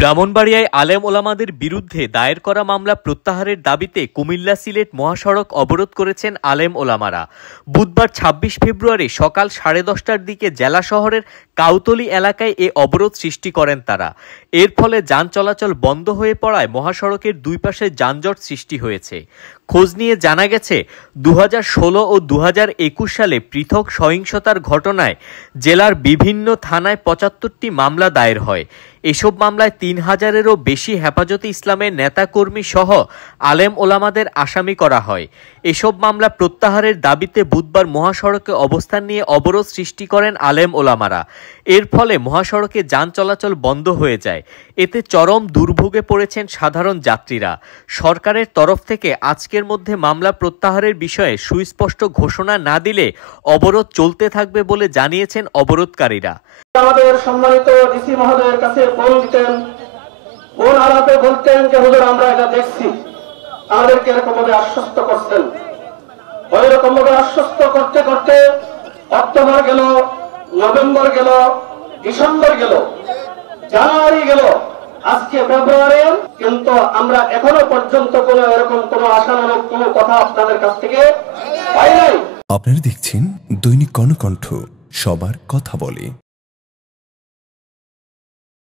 ব্রাহ্মণবাড়িয়ায় আলেম ওলামাদের বিরুদ্ধে দায়ের করা মামলা প্রত্যাহারের দাবিতে কুমিল্লা সিলেট মহাসড়ক অবরোধ করেছেন আলেম ওলামারা। বুধবার ২৬ ফেব্রুয়ারি সকাল 10:30টার দিকে জেলা শহরের কাউতলী এলাকায় এ অবরোধ সৃষ্টি করেন তারা। এর ফলে যান চলাচল বন্ধ হয়ে পড়ায় মহাসড়কের দুই পাশে যানজট সৃষ্টি হয়েছে। খোঁজ নিয়ে জানা গেছে 2016 ও 2021 সালে পৃথক সহিংসতার ঘটনায় জেলার বিভিন্ন থানায় ৭৫টি মামলা দায়ের হয়। এসব মামলায় ৩,০০০-এরও বেশি হেফাজতে ইসলামের নেতাকর্মী সহ আলেম ওলামাদের আসামি করা হয়। এসব মামলা প্রত্যাহারের দাবিতে বুধবার মহাসড়কে অবস্থান নিয়ে অবরোধ সৃষ্টি করেন আলেম ওলামারা। এর ফলে মহাসড়কে যান চলাচল বন্ধ হয়ে যায়। এতে চরম দুর্ভোগে পড়েছেন সাধারণ যাত্রীরা। সরকারের তরফ থেকে আজকের মধ্যে মামলা প্রত্যাহারের বিষয়ে সুস্পষ্ট ঘোষণা না দিলে অবরোধ চলতে থাকবে বলে জানিয়েছেন অবরোধকারীরা। আমাদের সম্মানিত ডিসি মহোদয়ের কাছে ফোন দিতেন, ফোন আলাপে বলতেন যে হুজুর আমরা এটা দেখছি, আমাদেরকে এরকম ভাবে আশ্বস্ত করতেন। ওই রকম ভাবে আশ্বস্ত করতে করতে অক্টোবর গেল, নভেম্বর গেল, ডিসেম্বর গেল, জানুয়ারি গেল, আজকে ফেব্রুয়ারি, কিন্তু আমরা এখনো পর্যন্ত কোনো এরকম কোনো আশানুরূপ কোনো কথা আপনাদের কাছ থেকে পাই নাই। আপনারা দেখছেন দৈনিক কর্ণকণ্ঠ, সবার কথা বলে।